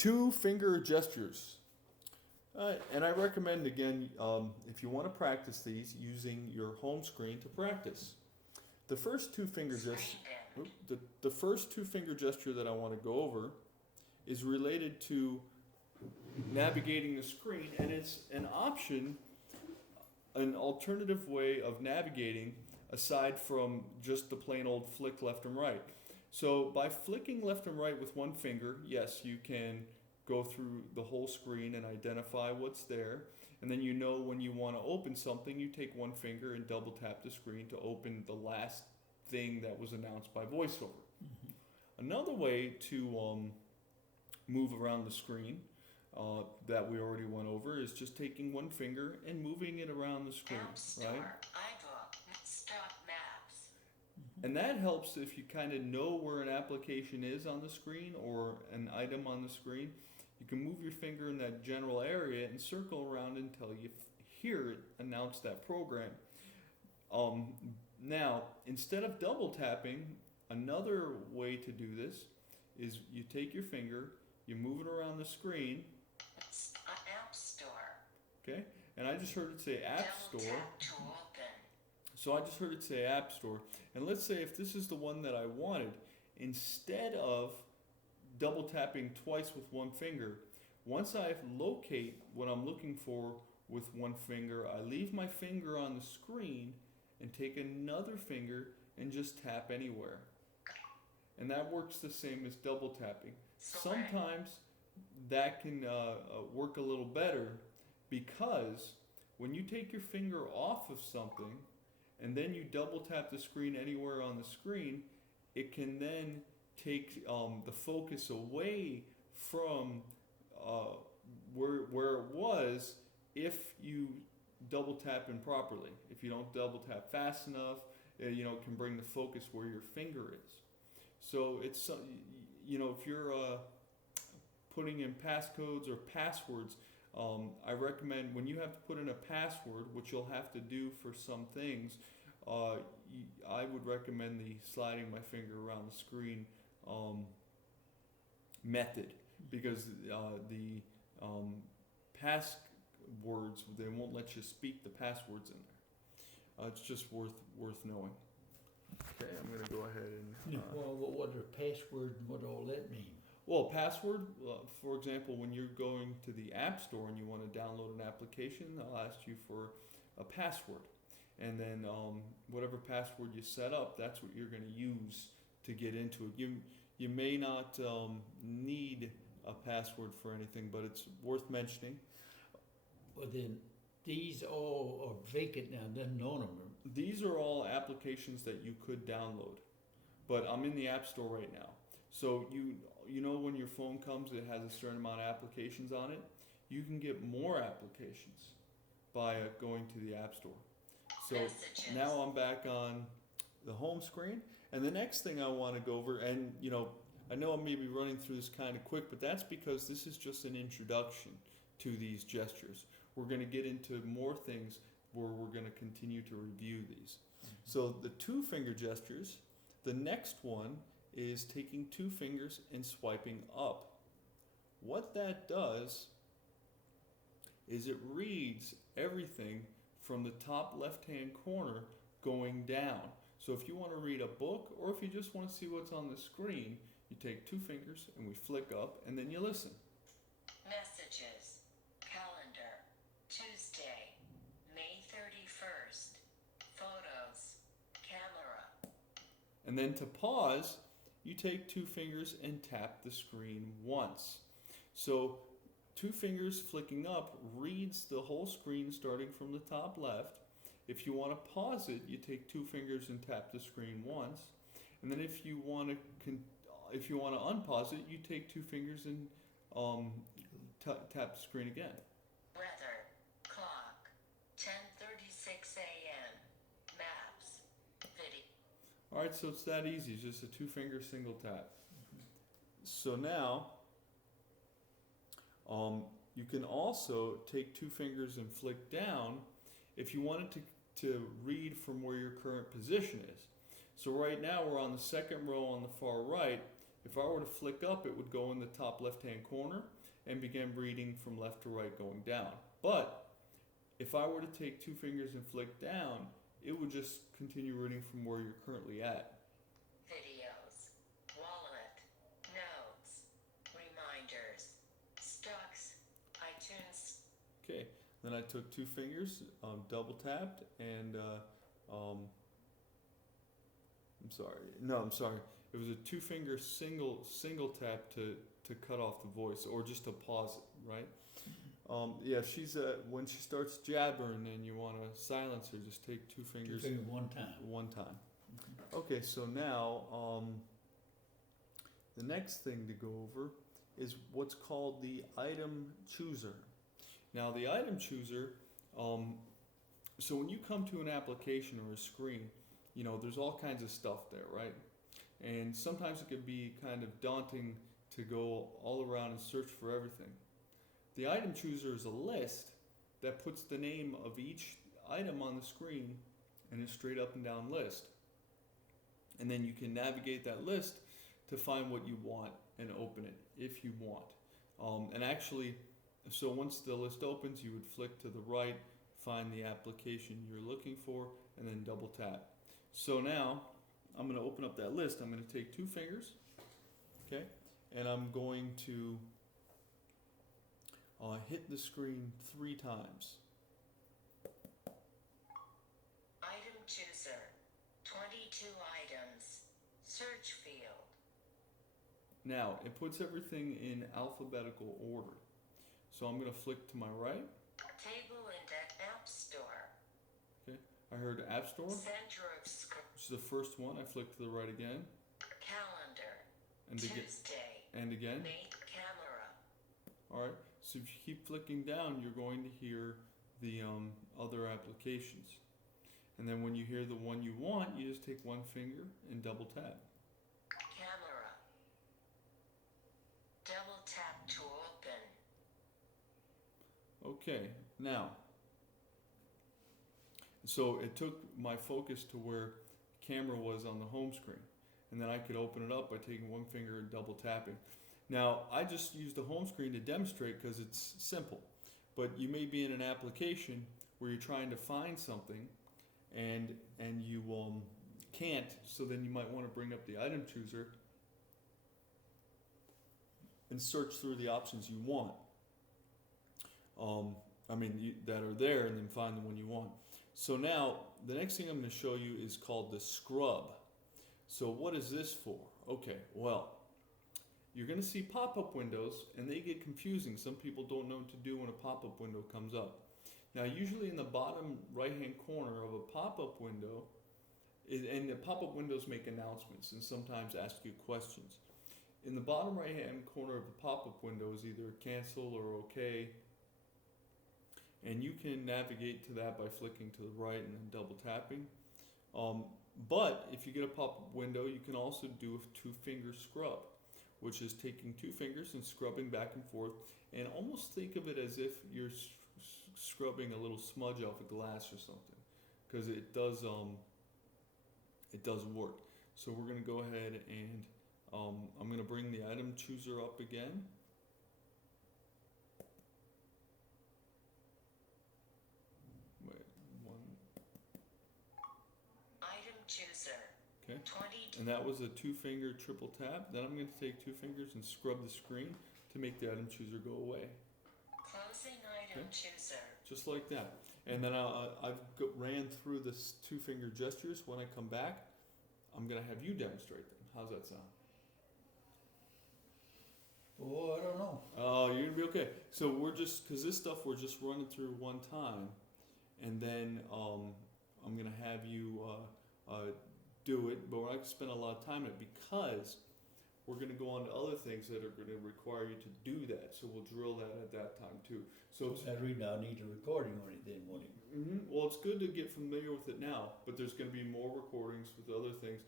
two finger gestures. And I recommend, again, if you want to practice these, using your home screen to practice. The first two finger the first two finger gesture that I want to go over is related to navigating the screen, and it's an option, an alternative way of navigating aside from just the plain old flick left and right. So by flicking left and right with one finger, yes, you can go through the whole screen and identify what's there. And then you know when you want to open something, you take one finger and double tap the screen to open the last thing that was announced by VoiceOver. Mhm. Another way to move around the screen that we already went over is just taking one finger and moving it around the screen, App Store, right? iBook, Stop Maps. And that helps if you kind of know where an application is on the screen or an item on the screen. You can move your finger in that general area and circle around until you hear it announce that program. Now, instead of double tapping, another way to do this is you take your finger, you move it around the screen, App Store. okay? And I just heard it say App Double Store. tap to open. So I just heard it say App Store. And let's say if this is the one that I wanted, instead of double tapping twice with one finger, once I locate what I'm looking for with one finger, I leave my finger on the screen and take another finger and just tap anywhere. And that works the same as double tapping. Sometimes that can work a little better because when you take your finger off of something and then you double tap the screen anywhere on the screen, it can then take the focus away from where it was if you double tap improperly. If you don't double tap fast enough, it can bring the focus where your finger is. So it's if you're putting in passcodes or passwords, I recommend when you have to put in a password, which you'll have to do for some things, I would recommend the sliding my finger around the screen method, because the passwords, they won't let you speak the passwords in there. It's just worth knowing. Okay, I'm going to go ahead and... Well, what are password and what all that mean? Well, password, for example, when you're going to the App Store and you want to download an application, they'll ask you for a password. And then whatever password you set up, that's what you're going to use to get into it. You may not need a password for anything, but it's worth mentioning. Well, then these all are vacant now, there's none of them. These are all applications that you could download, but I'm in the App Store right now. So you know when your phone comes, it has a certain amount of applications on it. You can get more applications by going to the App Store. So Messages. now I'm back on the home screen, and the next thing I want to go over, and I know I may be running through this kind of quick, but that's because this is just an introduction to these gestures. We're going to get into more things where we're going to continue to review these. So the two finger gestures, the next one is taking two fingers and swiping up. What that does is it reads everything from the top left-hand corner going down. So if you want to read a book, or if you just want to see what's on the screen, you take two fingers and we flick up, and then you listen. Messages. Calendar. Tuesday, May 31st. Photos. Camera. And then to pause, you take two fingers and tap the screen once. So two fingers flicking up reads the whole screen starting from the top left. If you want to pause it, you take two fingers and tap the screen once. And then if you want to unpause it, you take two fingers and tap the screen again. Weather. Clock. 10:36 a.m. Maps. Video. All right, so it's that easy. It's just a two-finger single tap. So now, you can also take two fingers and flick down if you wanted to read from where your current position is. So right now we're on the second row on the far right. If I were to flick up, it would go in the top left-hand corner and begin reading from left to right going down. But if I were to take 2 fingers and flick down, it would just continue reading from where you're currently at. Videos, wallet, notes, reminders, stocks, iTunes. Okay, then I took 2 fingers, double tapped, and I'm sorry. It was a 2-finger single tap to cut off the voice, or just to pause it, right? Yeah, she's when she starts jabbering and you want to silence her, just take 2 fingers. 2 fingers one time. One time. Okay, so now the next thing to go over is what's called the item chooser. Now the item chooser, so when you come to an application or a screen, you know, there's all kinds of stuff there, right? And sometimes it can be kind of daunting to go all around and search for everything. The item chooser is a list that puts the name of each item on the screen in a straight up and down list. And then you can navigate that list to find what you want and open it if you want. And actually, so once the list opens, you would flick to the right, find the application you're looking for, and then double tap. So now I'm going to open up that list. I'm going to take 2 fingers, okay, and I'm going to hit the screen 3 times. Item chooser, 22 items, search field. Now it puts everything in alphabetical order. So I'm going to flick to my right. Table index app store. Okay, I heard App Store. Center of screen. Which is the first one. I flick to the right again. Calendar. And again. Tuesday. And again. Make camera. All right. So if you keep flicking down, you're going to hear the other applications. And then when you hear the one you want, you just take 1 finger and double tap. Camera. Double tap to open. Okay. Now, so it took my focus to where camera was on the home screen. And then I could open it up by taking 1 finger and double tapping. Now, I just used the home screen to demonstrate because it's simple. But you may be in an application where you're trying to find something and you can't, so then you might want to bring up the item chooser and search through the options you want. That are there, and then find the one you want. So now, the next thing I'm going to show you is called the scrub. So what is this for? Okay, well, you're going to see pop-up windows, and they get confusing. Some people don't know what to do when a pop-up window comes up. Now, usually in the bottom right-hand corner of a pop-up window, and the pop-up windows make announcements and sometimes ask you questions. In the bottom right-hand corner of the pop-up window is either cancel or okay, and you can navigate to that by flicking to the right and then double tapping. But if you get a pop-up window, you can also do a 2-finger scrub, which is taking 2 fingers and scrubbing back and forth, and almost think of it as if you're scrubbing a little smudge off a glass or something, because it does work. So we're going to go ahead and I'm going to bring the item chooser up again. Item chooser. Okay. 22. And that was a 2-finger triple tap. Then I'm going to take 2 fingers and scrub the screen to make the item chooser go away. Closing item chooser. Just like that. And then ran through this 2-finger gestures. When I come back, I'm going to have you demonstrate them. How's that sound? Oh, I don't know. Oh, you're going to be okay. So because this stuff we're just running through one time, and then I'm going to have you do it, but we're not going to spend a lot of time on it because we're going to go on to other things that are going to require you to do that. So we'll drill that at that time too. So it's, That reason I need a recording on it then, won't it? well, it's good to get familiar with it now, but there's going to be more recordings with other things.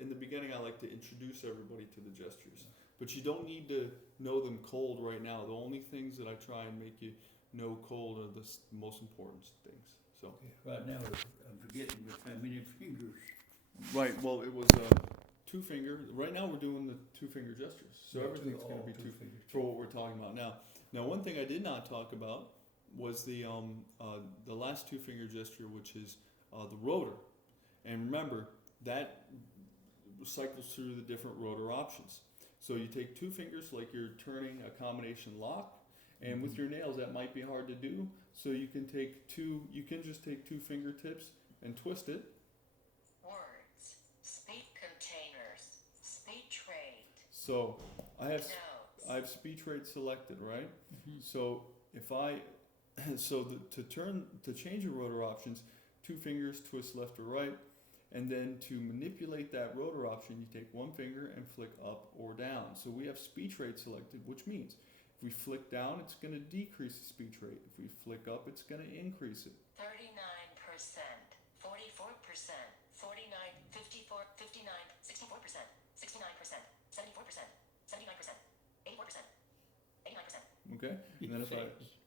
In the beginning, I like to introduce everybody to the gestures, but you don't need to know them cold right now. The only things that I try and make you know cold are the most important things. So. Okay, right now, I'm forgetting with how many fingers. Right. Well, it was two finger. Right now we're doing the two finger gestures, so everything's going to be two fingers. for what we're talking about now. Now, one thing I did not talk about was the last two finger gesture, which is the rotor. And remember that cycles through the different rotor options. So you take two fingers like you're turning a combination lock, and with your nails that might be hard to do. So you can just take two fingertips and twist it. Words. Speed containers. Speed trade. So I Notes. have speech rate selected, right? Mhm. So if I, to change your rotor options, two fingers twist left or right, and then to manipulate that rotor option, you take one finger and flick up or down. So we have speech rate selected, which means if we flick down, it's going to decrease the speech rate. If we flick up, it's going to increase it. 39%, 44%, 49, 54, 59, 64%, 69%, 74%, 79%, 84%, 89%, Okay, and then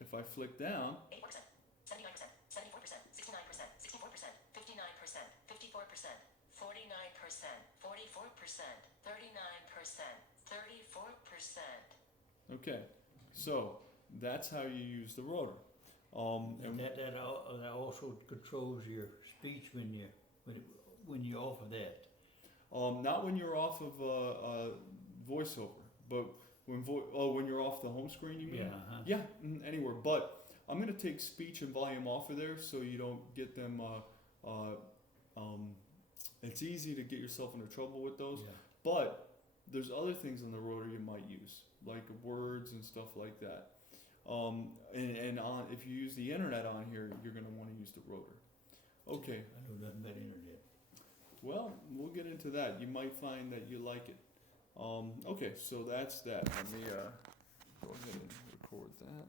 if I flick down, 84%, 79%, 74%, 69%, 64%, 59%, 54%, 49%, 44%, 39%, 34%. okay, so that's how you use the rotor. And that also controls your speech when you're off of that. Not when you're off of voiceover, but when you're off the home screen, you mean? Yeah. Uh-huh. Yeah, anywhere. But I'm gonna take speech and volume off of there so you don't get them. It's easy to get yourself into trouble with those. Yeah. But there's other things on the rotor you might use, like words and stuff like that. If you use the internet on here, you're gonna want to use the rotor. Okay. I know nothing about internet. Well, we'll get into that. You might find that you like it. Okay, so that's that. Let me go ahead and record that.